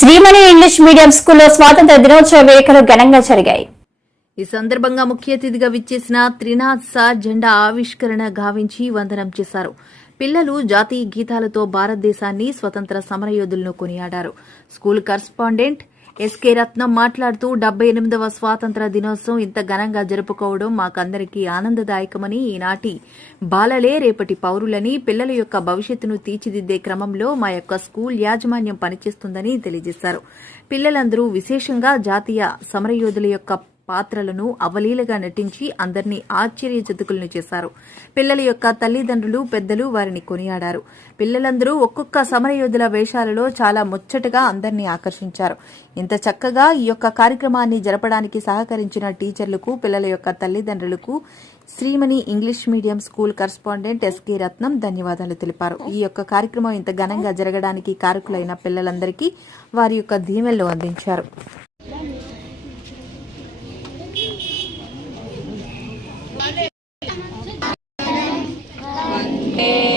Shreemani English medium స్కూల్లో స్వాతంత్ర దినోత్సవ వేడుకలు ఘనంగా జరిగాయి. ఈ సందర్భంగా ముఖ్య అతిథిగా విచ్చేసిన త్రినాథ్ సార్ జెండా ఆవిష్కరణ గావించి వందనం చేశారు. పిల్లలు జాతీయ గీతాలతో భారతదేశాన్ని స్వతంత్ర సమరయోధులను కొనియాడారు. స్కూల్ కరస్పాండెంట్ ఎస్కే రత్నం మాట్లాడుతూ డెబ్బై ఎనిమిదవ స్వాతంత్ర దినోత్సవం ఇంత ఘనంగా జరుపుకోవడం మాకందరికీ ఆనందదాయకమని ఈనాటి బాలలే రేపటి పౌరులని పిల్లల యొక్క భవిష్యత్తును తీర్చిదిద్దే క్రమంలో మా యొక్క స్కూల్ యాజమాన్యం పనిచేస్తుందని తెలియజేశారు. పిల్లలందరూ విశేషంగా జాతీయ సమరయోధుల యొక్క పాత్రలను అవలీలగా నటించి అందరినీ ఆశ్చర్యచతుకులను చేశారు. పిల్లల యొక్క తల్లిదండ్రులు పెద్దలు వారిని కొనియాడారు. పిల్లలందరూ ఒక్కొక్క సమరయోధుల వేషాలలో చాలా ముచ్చటగా అందరినీ ఆకర్షించారు. ఇంత చక్కగా ఈ యొక్క కార్యక్రమాన్ని జరపడానికి సహకరించిన టీచర్లకు పిల్లల యొక్క తల్లిదండ్రులకు Srimani English medium school correspondent S K Ratnam ధన్యవాదాలు తెలిపారు. ఈ యొక్క కార్యక్రమం ఇంత ఘనంగా జరగడానికి కారకులైన పిల్లలందరికీ వారి యొక్క దీవెనలు అందించారు. Amen.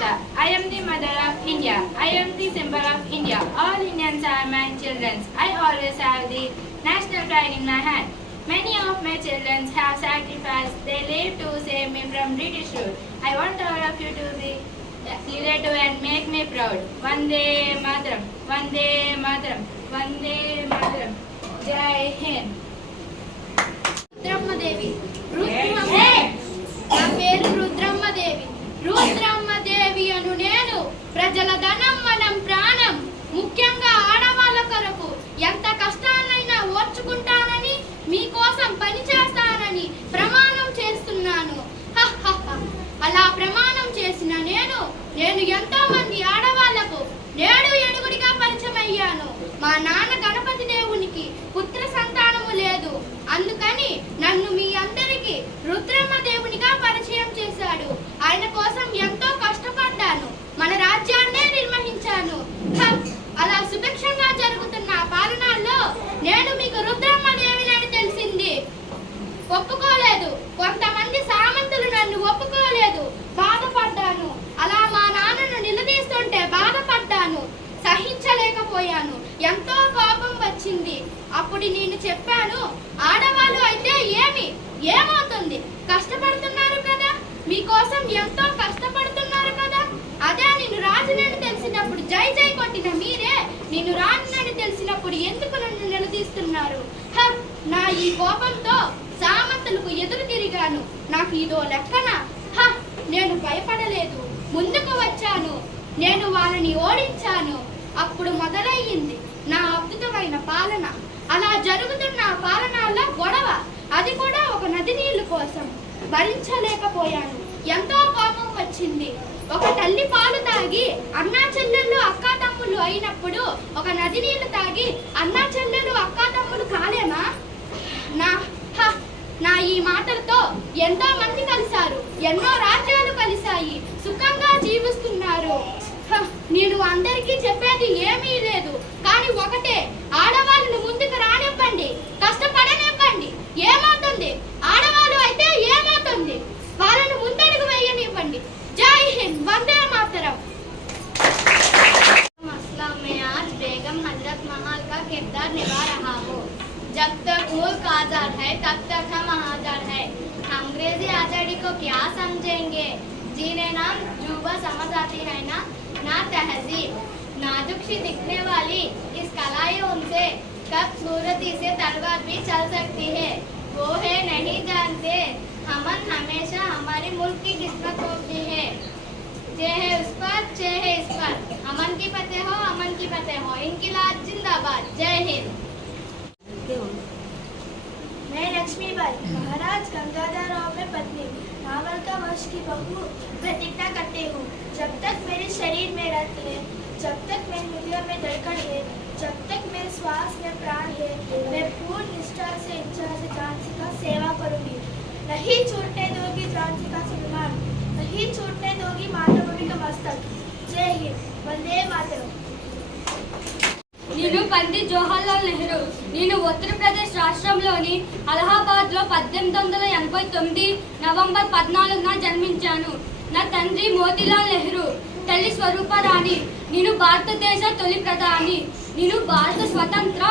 I am the mother of India. I am the symbol of India. All Indians are my children. I always have the national pride in my hand. Many of my children have sacrificed their life to save me from British rule. I want all of you to be relative and make me proud. Vande Mataram. Vande Mataram. Vande Mataram. Jai Hind. పని చేస్తానని ప్రమాణం చేస్తున్నాను. హ, హ, అలా ప్రమాణం చేసిన నేను నేను ఎంతో మంది ఆడవాళ్ళకు నేడు ఎడుగుడిగా పరిచయం అయ్యాను మా నాన్న గణపతి చెప్పాను. ఆడవాళ్ళు అయితే ఏమి? ఏమవుతుంది? కష్టపడుతున్నారు కదా? మీకోసం ఎంతో కష్టపడుతున్నారు కదా? అదే నేను రాజునని తెలిసినప్పుడు జై జై కొట్టిన మీరే నేను రాజునని తెలిసినప్పుడు ఎందుకు నన్ను నిలదీస్తున్నారు? హ, నా ఈ కోపంతో సామంతులకు ఎదురు తిరిగాను. నాకు ఇదో లెక్కన. హ, నేను భయపడలేదు. ముందుకు వచ్చాను. నేను వాళ్ళని ఓడించాను. అప్పుడు మొదలయ్యింది నా అద్భుతమైన పాలన. అలా జరుగుతున్న పాలనాల గొడవ. అది కూడా ఒక నది నీళ్ళు కోసం భరించలేకపోయాను. ఎంతో కోపం వచ్చింది. ఒక తల్లి పాలు తాగి అన్నా చెల్లెళ్ళు అక్కా తమ్ముళ్ళు అయినప్పుడు ఒక నది నీళ్ళు తాగి అన్నా చెల్లెలు అక్కా తమ్ములు కాలేమా? నా హ, నా ఈ మాటలతో ఎంతో మంది కలిశారు. ఎన్నో రాజ్యాలు కలిశాయి. సుఖంగా జీవిస్తున్నారు. హ, నేను అందరికీ చెప్పేది ఏమీ లేదు. కానీ ఒకటే ఆడవాళ్ళు वंदे मातरम। मसला में आज बेगम हज़रत महल का किरदार निभा रहा हो। जब तक मुल्क आज़ाद है, तब तक हम आज़ाद है। अंग्रेज़ी आज़ादी को क्या समझेंगे? जिन्हें नाम जुबा समझ आती है ना? ना तहजीब नाजुक सी दिखने वाली इस कलाई उनसे। कब सूरती से तलवार भी चल सकती है? वो है नहीं जानते। हमन हमेशा हमारे मुल्क की किस्मत होती है। ये है उस पर चेहे इस पर। अमन की फतेह हो, अमन की फतेह हो। इनकलाब जिंदाबाद। जय हिंद। मैं लक्ष्मीबाई, महाराज गंगाधर राव में पत्नी। नावल का वश की बहू प्रतिज्ञा करती हूँ। जब तक मेरे शरीर में रक्त है, जब तक मेरे हृदय में धड़कन है, जब तक मेरे श्वास में प्राण है, मैं पूर्ण निष्ठा से, इच्छा से झांसी का सेवा करूँगी। नहीं छूटने दोगी झांसी का सम्मान। नहीं छूटने दोगी मातृभूमि का मस्तक जय हिंद वंदे मातरम నేను పండిత్ జవహర్లాల్ నెహ్రూ నేను ఉత్తరప్రదేశ్ రాష్ట్రంలోని అలహాబాద్ లో పద్దెనిమిది వందల ఎనభై తొమ్మిది నవంబర్ పద్నాలుగున జన్మించాను నా తండ్రి మోతీలాల్ నెహ్రూ తల్లి స్వరూపరాణి నేను భారతదేశ తొలి ప్రధాని నేను భారత స్వతంత్ర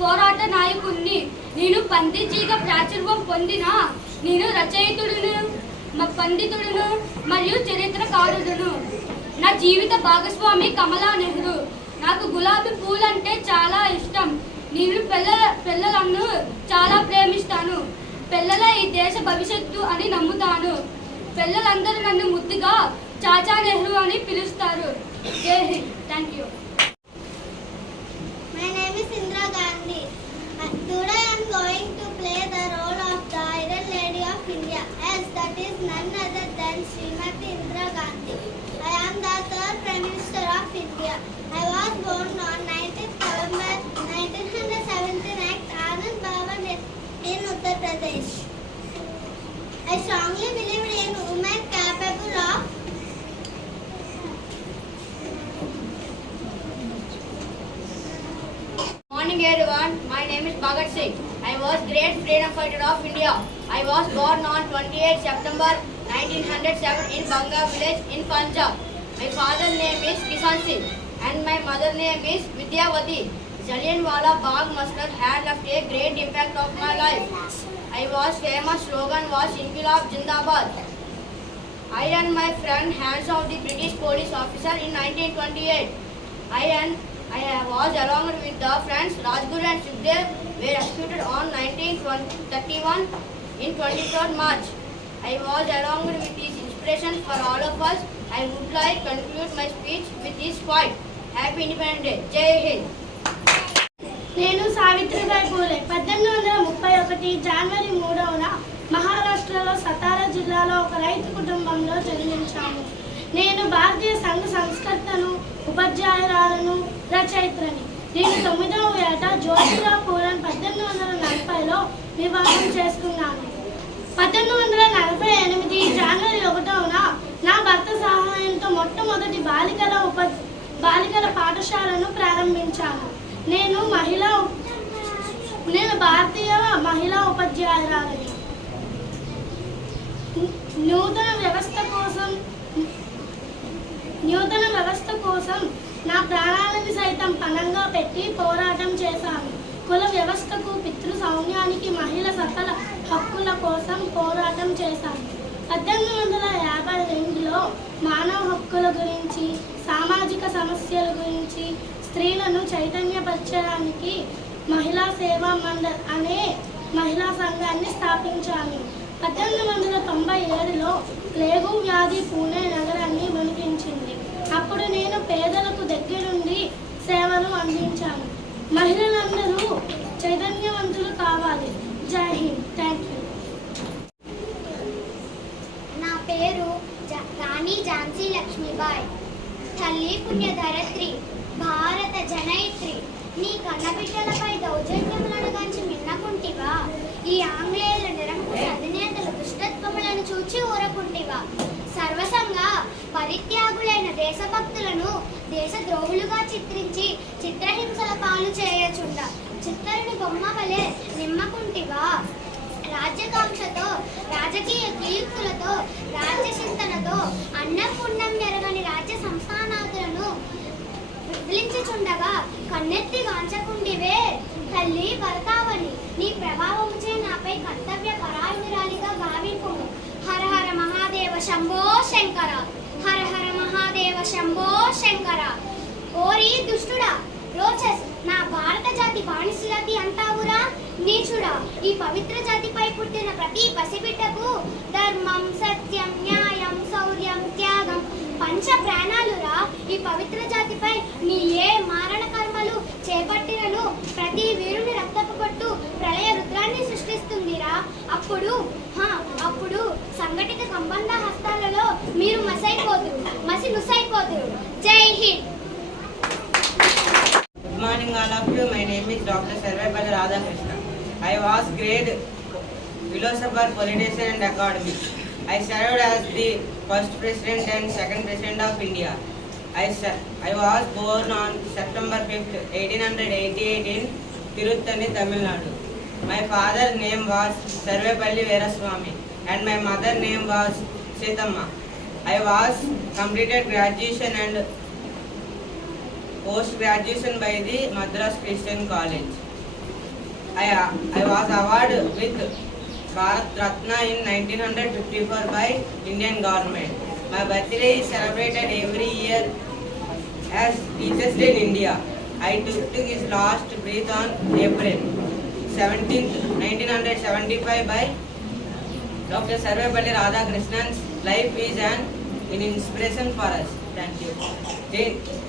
పోరాట నాయకుణ్ణి నేను పండితీగా ప్రాచుర్యం పొందిన నేను రచయితుడును మా పండితుడును మరియు చరిత్రకారుడును. నా జీవిత భాగస్వామి కమలా నెహ్రూ. నాకు గులాబీ పూలంటే చాలా ఇష్టం. నేను పిల్లల పిల్లలను చాలా ప్రేమిస్తాను. పిల్లల ఈ దేశ భవిష్యత్తు అని నమ్ముతాను. పిల్లలందరూ నన్ను ముద్దుగా చాచా నెహ్రూ అని పిలుస్తారు. Jai Hind. Thank you My name is Indira Gandhi. Uh, Today I am going to play the role of the Iron Lady of India, as that is none other than Srimati Indira Gandhi. I am the third Prime Minister of India. I was born on 19th November 1917 at Anand Bhavan in in Uttar Pradesh. I strongly believe in women capable of Morning everyone, my name is Bhagat Singh. I was great freedom fighter of India. I was born on 28 September 1907 in Banga village in Punjab. My father's name is Kisan Singh and my mother's name is Vidyavati. Jallianwala Bagh massacre had left a great impact of my life. I was famous slogan was Inkilab Jindabad. I and my friend hands of the British police officer in 1928. I and I was along with the friends Rajguru and Sukhdev were executed on 1931 in 23rd March. I was along with his inspiration for all of us. I would like to conclude my speech with this point. Happy Independence Day. Jai Hind. నేను సావిత్రిబాయి పూలే పద్దెనిమిది వందల ముప్పై ఒకటి జనవరి మూడవన మహారాష్ట్రలో సతారా జిల్లాలో ఒక రైతు కుటుంబంలో జన్మించాము నేను భారతీయ సంఘ సంస్కర్తను ఉపాధ్యాయురాలను రచయిత్రని నేను తొమ్మిదవ ఏట జ్యోతిరావు పూలన్ పద్దెనిమిది వందల నలభైలో వివాహం చేసుకున్నాను. పద్దెనిమిది వందల నలభై ఎనిమిది జనవరి ఒకటవన నా భర్త సహాయంతో మొట్టమొదటి బాలికల ఉప బాలికల పాఠశాలను ప్రారంభించాను. నేను మహిళా నేను భారతీయ మహిళా ఉపాధ్యాయురాలని. నూతన వ్యవస్థ కోసం నూతన వ్యవస్థ కోసం నా ప్రాణాలను సైతం పణంగా పెట్టి పోరాటం చేశాను. కుల వ్యవస్థకు పితృ సౌమ్యానికి మహిళ సకల హక్కుల కోసం పోరాటం చేశాను. పద్దెనిమిది వందల యాభై రెండులో మానవ హక్కుల గురించి సామాజిక సమస్యల గురించి స్త్రీలను చైతన్యపరచడానికి మహిళా సేవా మండల్ అనే మహిళా సంఘాన్ని స్థాపించాను. పద్దెనిమిది వందల తొంభై ఏడులో ప్లేగు వ్యాధి పూణే నగరాన్ని వణికించింది అప్పుడు నేను పేదలకు మహిళలందరూ చైతన్యవంతులు కావాలి. జై హింద్. థ్యాంక్ యూ నా పేరు రాణి ఝాన్సీ లక్ష్మీబాయ్. తల్లి పుణ్యధరత్రి భారత జనయిత్రి. నీ కన్నబిడ్డలపై దౌర్జన్యములను గంచి మిన్నకుంటివా? ఈ ఆంగ్లేయుల నిరంకుశ అధినేతల దుష్టత్వములను చూచి ఊరకుంటివా? సర్వసంగా పరిత్య దేశభక్తులను దేశద్రోహులుగా చిత్రించి చిత్రహింసల పాలు చేయచుండ చిత్తరుని బొమ్మ వలె నిమ్మకుంటివా? రాజ్యకాంక్షతో రాజకీయ కీర్తులతో రాజ్య చింతనతో అన్నపుణ్యం ఎరగని రాజ్య సంస్థానాదులను విదిలించుచుండగా కన్నెత్తి వాంచకుండివే తల్లి భర్తావని నీ ప్రభావముచే నాపై కర్తవ్య పరాయురాలిగా భావింపు హర హర మహాదేవ శంభో శంకర. దేవ శంభో శంకర. ఓరి దుష్టుడా రోచస్ నా భారత జాతి బానిసజాతి అంటావురా నీచుడా ఈ పవిత్ర జాతిపై పుట్టిన ప్రతి పసిబిడ్డకు ధర్మం సత్యం న్యాయం శౌర్యం త్యాగం పంచ ప్రాణాలురా. ఈ పవిత్ర జాతిపై నీ ఏ మారణ కర్మలు చేపట్టినను ప్రతి వీరుని రక్తపు పట్టు ప్రళయ రుద్రాన్ని సృష్టిస్తుందిరా. అప్పుడు అప్పుడు సంఘటిత సంబంధ హస్తాలలో మీరు మసి జై Hind Good morning, all of you. My name is Dr. Sarvepalli Radhakrishna. I was grade philosopher, politician, and academic. I served as the first president and second president of India. I, I was born on September 5th, 1888 in Tiruttani, Tamil Nadu. My father's name was Sarvepalli Veraswamy and my mother's name was Setamma. I was completed graduation and post graduation by the Madras Christian College. I, I was awarded with Bharat Ratna in 1954 by Indian government. My birthday is celebrated every year as Teachers Day in India. I took his last breath on April 17th, 1975 by Dr. Sarvepalli Radhakrishnan's life is an, an inspiration for us. Thank you. Jai-